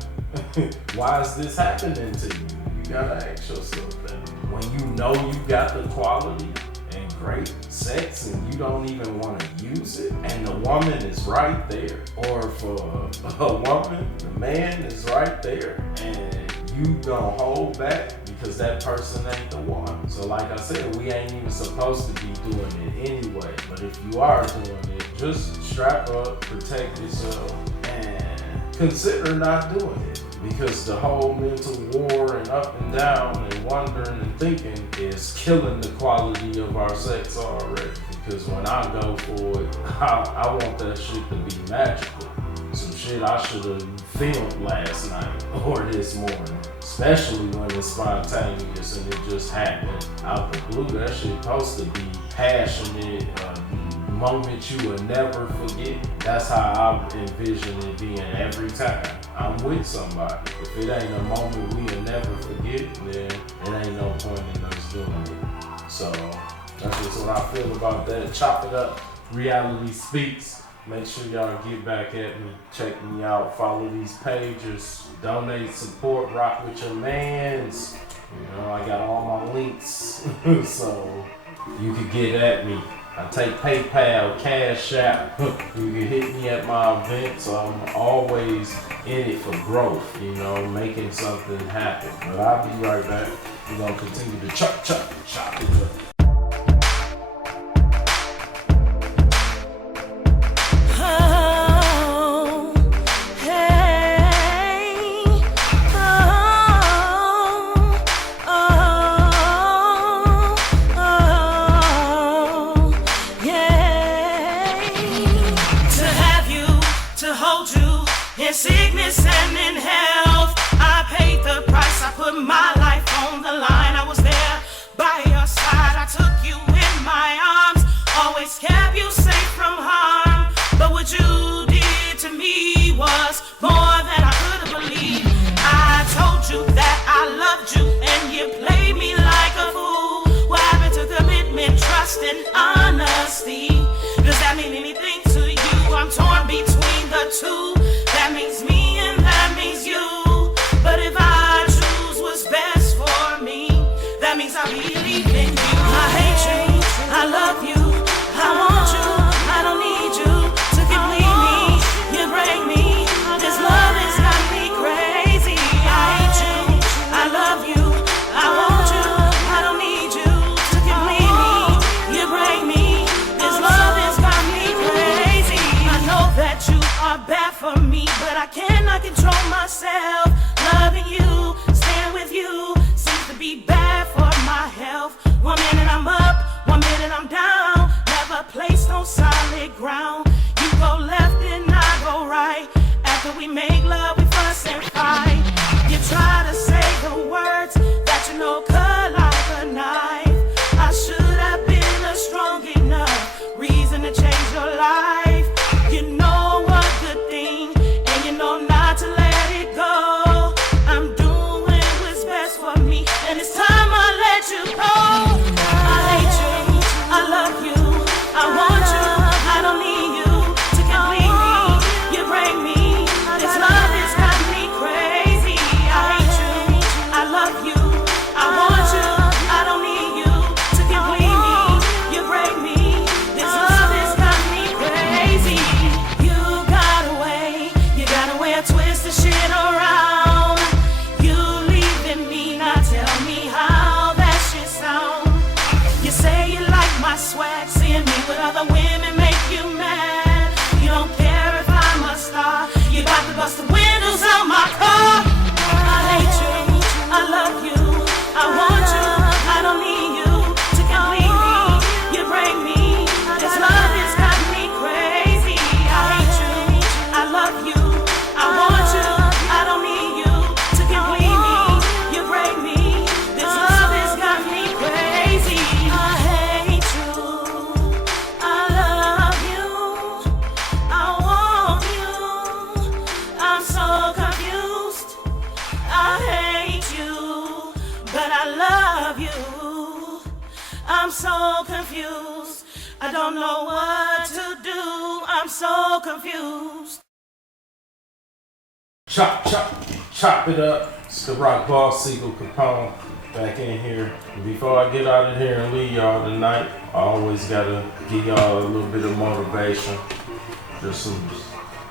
Why is this happening to you? You gotta ask yourself that. When you know you got the quality and great sex and you don't even want to use it, and the woman is right there, or for a woman, the man is right there, and you don't hold back because that person ain't the one. So like I said, we ain't even supposed to be doing it anyway, but if you are doing it, just strap up, protect yourself, and consider not doing it. Because the whole mental war and up and down and wondering and thinking is killing the quality of our sex already. Because when I go for it, I want that shit to be magical. Some shit I should have filmed last night or this morning. Especially when it's spontaneous and it just happened out the blue. That shit supposed to be passionate, moment you will never forget. That's how I envision it being every time I'm with somebody. If it ain't a moment we'll never forget, then it ain't no point in us doing it. So that's just what I feel about that. Chop it up. Reality Speaks. Make sure y'all get back at me. Check me out. Follow these pages. Donate, support, rock with your mans. You know, I got all my links. So you can get at me. I take PayPal, Cash App. You can hit me at my events. I'm always in it for growth, you know, making something happen. But I'll be right back. We're going to continue to chop it up. In sickness and in health, I paid the price. I put my life on the line. I was there by your side. I took you in my arms, always kept you safe from harm. But what you did to me was more than I could have believed. I told you that I loved you, and you played me like a fool. What happened to commitment, trust, and honesty? Does that mean anything to you? I'm torn between the two. That means me and that means you. But if I choose what's best for me, that means I believe in you. I hate you, I love you, I want you, I don't need you to complete me. You break me, this love has got me crazy. I hate you, I love you, I want you, I don't need you to complete me. You break me, this love has got me crazy. I know that you are bad for me, but I cannot control myself. Loving you, staying with you, seems to be bad for my health. 1 minute I'm up, 1 minute I'm down, never placed on solid ground. confused. I don't know what to do. I'm so confused. Chop it up. It's the rock boss, CZARS, back in here. Before I get out of here and leave y'all tonight, I always gotta give y'all a little bit of motivation. Just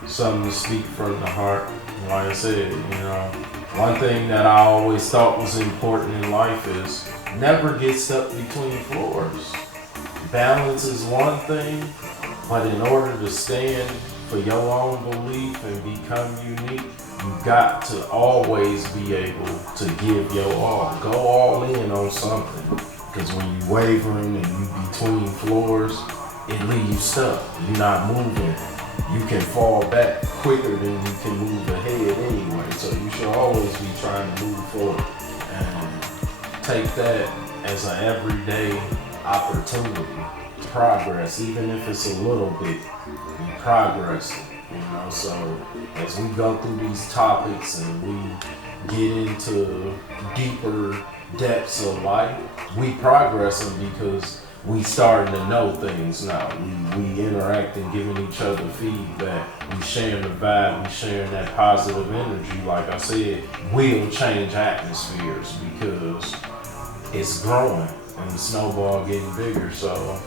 something to speak from the heart. Like I said, one thing that I always thought was important in life is never get stuck between floors. Balance is one thing, but in order to stand for your own belief and become unique, you got to always be able to give your all. Go all in on something. Because when you wavering and you between floors, it leaves you stuck. You're not moving. You can fall back quicker than you can move ahead anyway. So you should always be trying to move forward. And take that as an everyday opportunity to progress, even if it's a little bit. Be progressing. So as we go through these topics and we get into deeper depths of life, we progressing because we starting to know things now. We interacting, giving each other feedback. We sharing the vibe, we sharing that positive energy. Like I said, will change atmospheres because it's growing and the snowball getting bigger. So,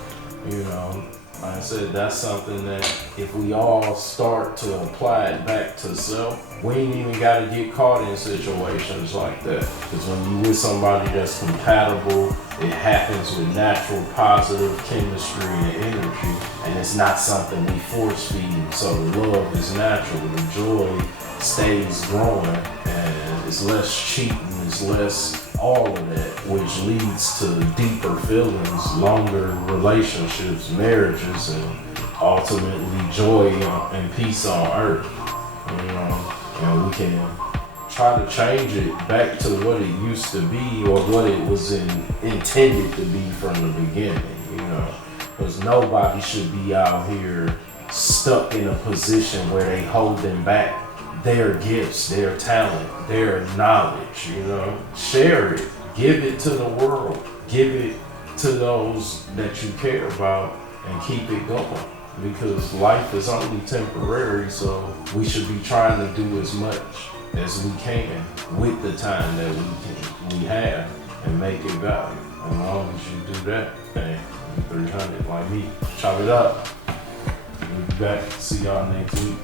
like I said, that's something that if we all start to apply it back to self, we ain't even got to get caught in situations like that. Because when you with somebody that's compatible, it happens with natural, positive chemistry and energy, and it's not something we force feed. So the love is natural, the joy stays growing, and it's less cheating, it's less all of that, which leads to deeper feelings, longer relationships, marriages, and ultimately joy and peace on earth. And we can try to change it back to what it used to be or what it was intended to be from the beginning, because nobody should be out here stuck in a position where they holding back their gifts, their talent, their knowledge, share it, give it to the world, give it to those that you care about, and keep it going, because life is only temporary. So we should be trying to do as much as we can with the time that we have and make it valuable. As long as you do that, hey, 300 like me. Chop it up. We'll be back. See y'all next week.